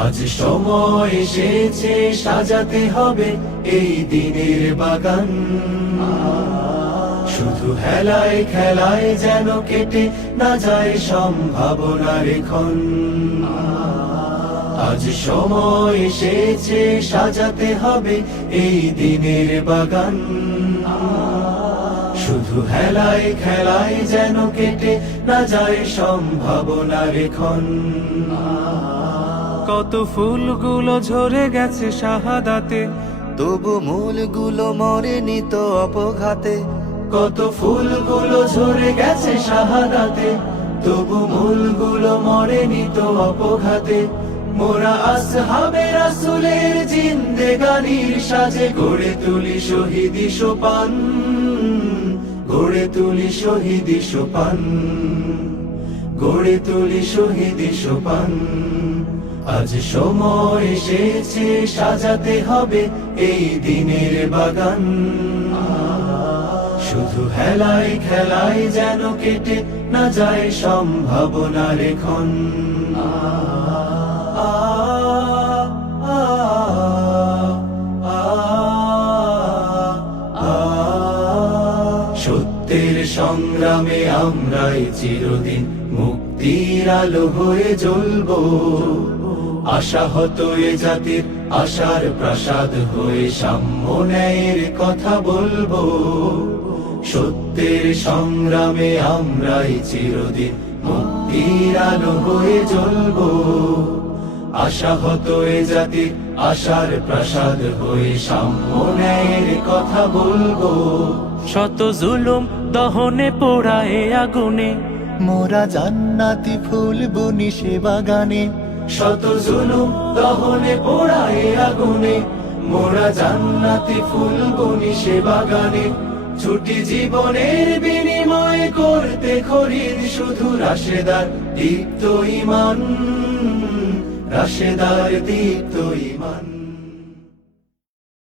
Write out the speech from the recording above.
আজ সময় এসেছে সাজাতে হবে এই দিনের বাগান। শুধু হেলায় খেলায় যেন কেটে না যায় সম্ভাবনার ক্ষণ। আজ সময় এসেছে সাজাতে হবে এই দিনের বাগান। শুধু হেলায় খেলায় যেন কেটে না যায় সম্ভাবনার ক্ষণ। কত ফুলগুলো ঝরে গেছে শাহাদাতে, তবু মূলগুলো মরেনি তো অপঘাতে। কত ফুলগুলো ঝরে গেছে শাহাদাতে, তবু মূলগুলো মরেনি তো অপঘাতে। মোরা আসহাবে রাসূলের জিন্দেগানির সাজে গড়ে তুলি শহীদি সোপান, গড়ে তুলি শহীদি সোপান, গড়ে তুলি শহীদি সোপান। আজ সময় এসেছে সাজাতে হবে এই দিনের বাগান। শুধু হেলায় খেলায় যেন কেটে না যায় সম্ভাবনার ক্ষণ। সত্যের সংগ্রামে আমরাই চিরদিন মুক্তির আলো হয়ে জ্বলবো। আশাহত এ জাতির আশার প্রাসাদ হয়ে সাম্য ন্যায়ের কথা বলবো। সত্যের সংগ্রামে আমরাই চিরদিন মুক্তির আলো হয়ে জ্বলবো। আশাহত এ জাতির আশার প্রাসাদ হয়ে সাম্য ন্যায়ের কথা বলবো। শত জুলুম দহনে পোড়ায় আগুনে, মোরা জান্নাতি ফুল বুনি সে বাগানে। শত জুলুম দহনে পোড়ায় আগুনে, মোরা জান্নাতি ফুল বুনি সে বাগানে। ছুটি জীবনের বিনিময় করতে খরিদ শুধু রাশেদার দীপ্ত ঈমান, রাশেদার দীপ্ত ঈমান।